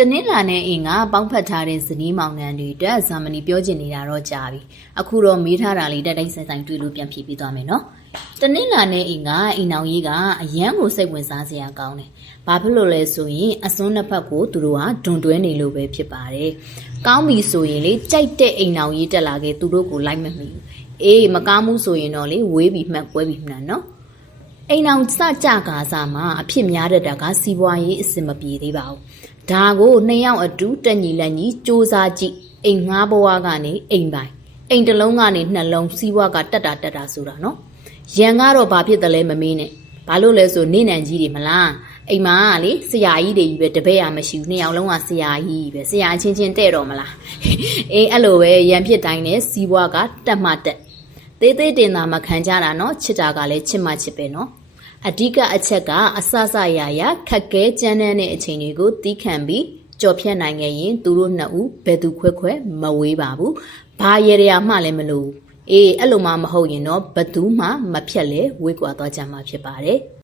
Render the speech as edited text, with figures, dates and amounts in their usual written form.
တနင်္လာနဲ့အင်ကပေါင်းဖက်ထားတဲ့ဇနီးမောင်နှံတွေအတွက်ဇာမနီပြောချင်နေတာတော့ကြာပြီအခုတော့မေးထားတာလေးတိုက်တိုက်ဆိုင်ဆိုင်တွေ့လို့ပြန်ဖြေပေးသွားမယ်နော်တနင်္လာနဲ့အင်ကအိမ်အောင်ကြီးကအရန်ကိုစိတ်ဝင်စားစရာကောင်းတယ်ဘာဖြစ်လို့လဲဆိုရင်အစွန်းနှစ်ဖက်ကိုသူတို့ကဒွန်တွဲနေလို့ပဲဖြစ်ပါတယ်ကောင်းပြီဆိုရင်လေကြိုက်တဲ့အိမ်အောင်ကြီးတက်လာခဲ့သူတို့ကိုလိုက်မမီအေးမကောင်းဘူးဆိုရင်တော့လေဝေးပြီးမှတ်ကွဲပြီးမှန်နော်အိမ်အောင်စကြကားစားမှာအဖြစ်များတဲ့တာကစီးပွားရေးအဆင်မပြေသေးပါဘူးဒါကိုနှစ်ယောက်အတူတက်ညီလက်ညီစ조사ကြည့်အိမ်ငားဘဝကနေအိမ်ပိုင်အိမ်တစ်လုံးကနေနှလုံးစီးပွားကတက်တာဆိုတာနော်ရန်ကတော့ဘာဖြစ်တယ်လဲမမေးနဲ့ဘာလို့လဲဆိုနေနံကြီးတွေမလားအိမ်မှာလေဆရာကြီးတွေကြီးပဲတပည့်ရမရှိဘူးနှစ်ယောက်လုံးကဆရာကြီးပဲဆရာချင်းချင်းတဲ့တော့မလားအေးအဲ့လိုပဲရန်ဖြစ်တိုင်းနဲ့စီးပွားကတက်မှတက်သေးသေးတင်တာမခံကြတာနော်ချစ်တာကလည်းချစ်မှချစ်ပဲနော်အဓိကအချက်ကအစစရခက်ခဲကြမ်းတမ်းတဲ့အချိန်တွေကိုတီးခံပြီးကြော်ဖြတ်နိုင်ခဲ့ရင်သူတို့နှစ်ဦးဘယ်သူခွဲမဝေးပါဘူးဘာရေရမှလည်းမလို့အေးအဲ့လိုမှမဟုတ်ရင်တော့ဘသူမှမဖြတ်လဲဝေးကွာသွားကြမှာဖြစ်ပါတယ်